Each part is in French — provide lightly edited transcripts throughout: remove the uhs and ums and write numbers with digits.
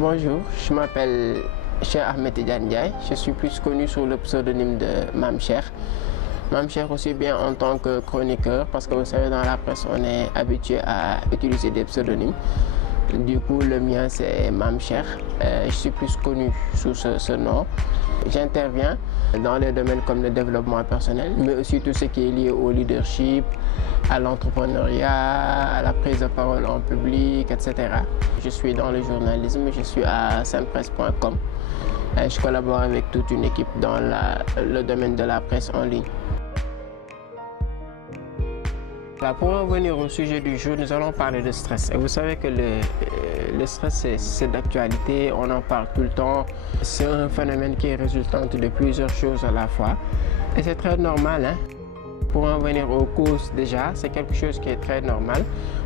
Bonjour, je m'appelle Cheikh Ahmed Tidiane Ndiaye. Je suis plus connu sous le pseudonyme de Mame Cheikh. Mame Cheikh aussi bien en tant que chroniqueur, parce que vous savez dans la presse on est habitué à utiliser des pseudonymes. Du coup le mien c'est Mame Cheikh. Je suis plus connu sous ce nom. J'interviens dans les domaines comme le développement personnel, mais aussi tout ce qui est lié au leadership, à l'entrepreneuriat, à la prise de parole en public, etc. Je suis dans le journalisme, je suis à senpresse.com. Je collabore avec toute une équipe dans le domaine de la presse en ligne. Pour revenir au sujet du jour, nous allons parler de stress. Et vous savez que le stress, c'est d'actualité, on en parle tout le temps. C'est un phénomène qui est résultante de plusieurs choses à la fois. Et c'est très normal, hein? Pour en venir aux causes déjà, c'est quelque chose qui est très normal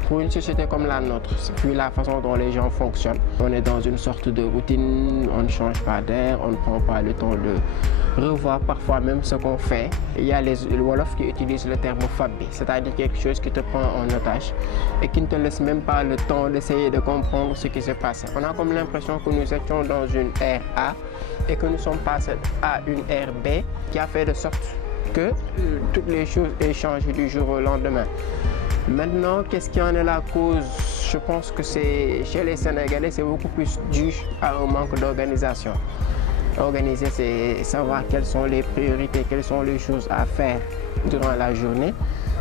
pour une société comme la nôtre. Puis la façon dont les gens fonctionnent. On est dans une sorte de routine, on ne change pas d'air, on ne prend pas le temps de revoir parfois même ce qu'on fait. Il y a les Wolofs qui utilisent le terme fabbi, c'est-à-dire quelque chose qui te prend en otage et qui ne te laisse même pas le temps d'essayer de comprendre ce qui se passe. On a comme l'impression que nous étions dans une ère A et que nous sommes passés à une ère B qui a fait de sorte que toutes les choses aient changé du jour au lendemain. Maintenant, qu'est-ce qui en est la cause? Je pense que c'est chez les Sénégalais, c'est beaucoup plus dû à un manque d'organisation. Organiser, c'est savoir quelles sont les priorités, quelles sont les choses à faire durant la journée.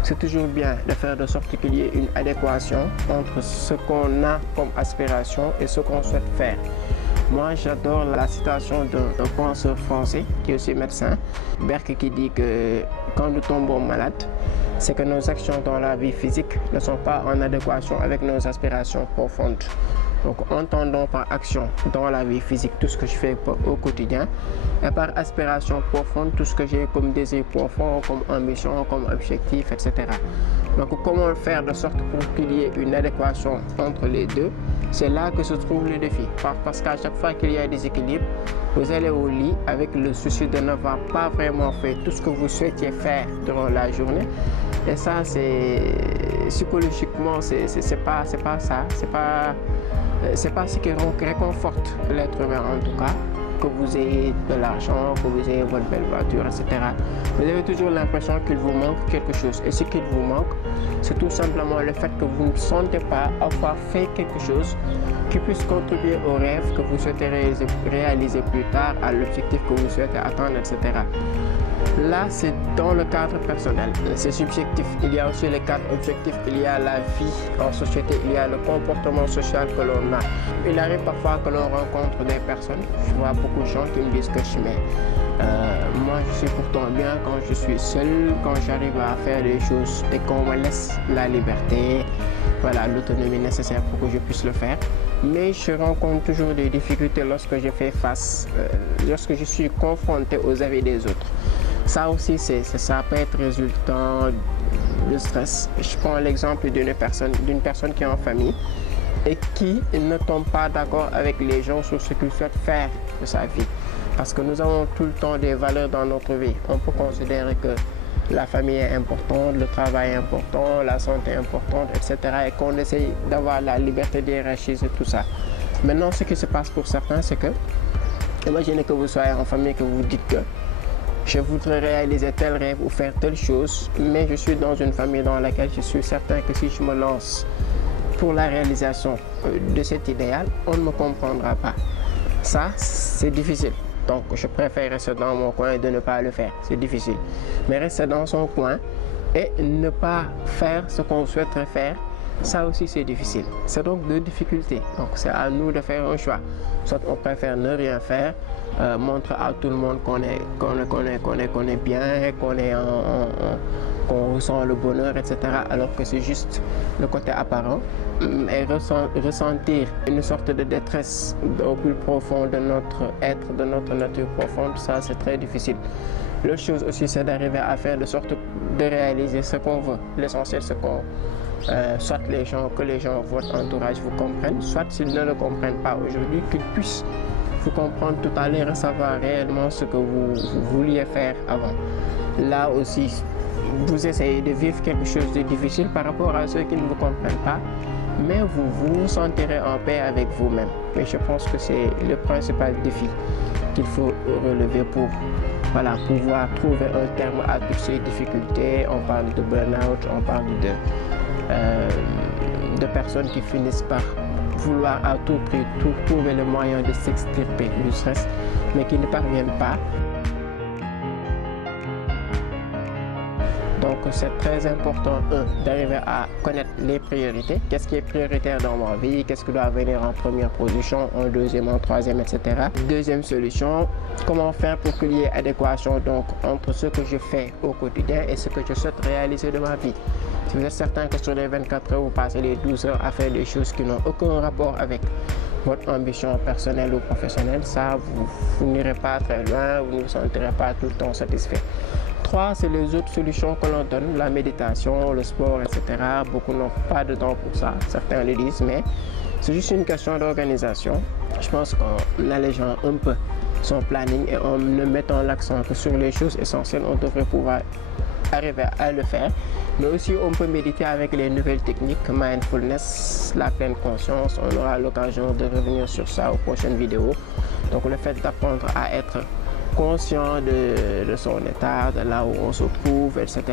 C'est toujours bien de faire de sorte qu'il y ait une adéquation entre ce qu'on a comme aspiration et ce qu'on souhaite faire. Moi, j'adore la citation d'un penseur français qui est aussi médecin, Berck, qui dit que quand nous tombons malades, c'est que nos actions dans la vie physique ne sont pas en adéquation avec nos aspirations profondes. Donc, entendons par action dans la vie physique tout ce que je fais au quotidien et par aspiration profonde tout ce que j'ai comme désir profond, comme ambition, comme objectif, etc. Donc, comment faire de sorte pour qu'il y ait une adéquation entre les deux? C'est là que se trouve le défi. Parce qu'à chaque fois qu'il y a des équilibres, vous allez au lit avec le souci de n'avoir pas vraiment fait tout ce que vous souhaitiez faire durant la journée. Et ça, c'est psychologiquement, c'est pas ça. C'est pas ce qui réconforte l'être humain en tout cas, que vous ayez de l'argent, que vous ayez votre belle voiture, etc. Vous avez toujours l'impression qu'il vous manque quelque chose. Et ce qu'il vous manque, c'est tout simplement le fait que vous ne sentez pas avoir fait quelque chose qui puisse contribuer au rêve que vous souhaitez réaliser plus tard, à l'objectif que vous souhaitez atteindre, etc. Là, c'est dans le cadre personnel, c'est subjectif. Il y a aussi le cadre objectif, il y a la vie en société, il y a le comportement social que l'on a. Il arrive parfois que l'on rencontre des personnes, je vois beaucoup de gens qui me disent que moi je suis pourtant bien quand je suis seul, quand j'arrive à faire des choses et qu'on me laisse la liberté, voilà, l'autonomie nécessaire pour que je puisse le faire. Mais je rencontre toujours des difficultés lorsque je fais face, lorsque je suis confronté aux avis des autres. Ça aussi, ça peut être résultant de stress. Je prends l'exemple d'une personne qui est en famille et qui ne tombe pas d'accord avec les gens sur ce qu'il souhaite faire de sa vie. Parce que nous avons tout le temps des valeurs dans notre vie. On peut considérer que la famille est importante, le travail est important, la santé est importante, etc. Et qu'on essaye d'avoir la liberté de hiérarchiser tout ça. Maintenant, ce qui se passe pour certains, c'est que, imaginez que vous soyez en famille, que vous dites que je voudrais réaliser tel rêve ou faire telle chose, mais je suis dans une famille dans laquelle je suis certain que si je me lance pour la réalisation de cet idéal, on ne me comprendra pas. Ça, c'est difficile. Donc, je préfère rester dans mon coin et de ne pas le faire. C'est difficile. Mais rester dans son coin et ne pas faire ce qu'on souhaiterait faire, ça aussi c'est difficile. C'est donc deux difficultés. Donc, c'est à nous de faire un choix. Soit on préfère ne rien faire, montrer à tout le monde qu'on est bien, qu'on ressent le bonheur, etc. Alors que c'est juste le côté apparent. Et ressentir une sorte de détresse au plus profond de notre être, de notre nature profonde, ça c'est très difficile. L'autre chose aussi, c'est d'arriver à faire de sorte de réaliser ce qu'on veut. L'essentiel, c'est qu'on soit que les gens, votre entourage vous comprennent, soit s'ils ne le comprennent pas aujourd'hui, qu'ils puissent vous comprendre tout à l'heure et savoir réellement ce que vous vouliez faire avant. Là aussi, vous essayez de vivre quelque chose de difficile par rapport à ceux qui ne vous comprennent pas, mais vous vous sentirez en paix avec vous-même. Et je pense que c'est le principal défi qu'il faut relever pour pouvoir trouver un terme à toutes ces difficultés. On parle de burn-out, on parle de personnes qui finissent par vouloir à tout prix trouver le moyen de s'extirper du stress, mais qui ne parviennent pas. Donc c'est très important, d'arriver à connaître les priorités. Qu'est-ce qui est prioritaire dans ma vie? Qu'est-ce qui doit venir en première position, en deuxième, en troisième, etc. Deuxième solution, comment faire pour qu'il y ait adéquation donc entre ce que je fais au quotidien et ce que je souhaite réaliser de ma vie. Si vous êtes certain que sur les 24 heures, vous passez les 12 heures à faire des choses qui n'ont aucun rapport avec votre ambition personnelle ou professionnelle, ça, vous n'irez pas très loin, vous ne vous sentirez pas tout le temps satisfait. 3, c'est les autres solutions que l'on donne, la méditation, le sport, etc. Beaucoup n'ont pas de temps pour ça, certains le disent, mais c'est juste une question d'organisation. Je pense qu'en allégeant un peu son planning et en ne mettant l'accent que sur les choses essentielles, on devrait pouvoir arriver à le faire. Mais aussi, on peut méditer avec les nouvelles techniques, mindfulness, la pleine conscience. On aura l'occasion de revenir sur ça aux prochaines vidéos. Donc, le fait d'apprendre à être conscient de son état, de là où on se trouve, etc.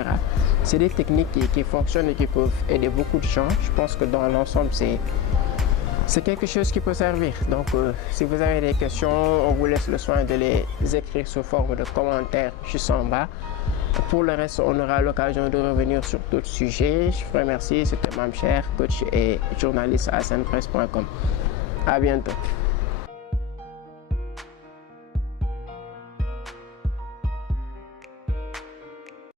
C'est des techniques qui fonctionnent et qui peuvent aider beaucoup de gens. Je pense que dans l'ensemble, c'est quelque chose qui peut servir. Donc, si vous avez des questions, on vous laisse le soin de les écrire sous forme de commentaires juste en bas. Pour le reste, on aura l'occasion de revenir sur d'autres sujets. Je vous remercie. C'était Mamcher, coach et journaliste à senpresse.com. À bientôt.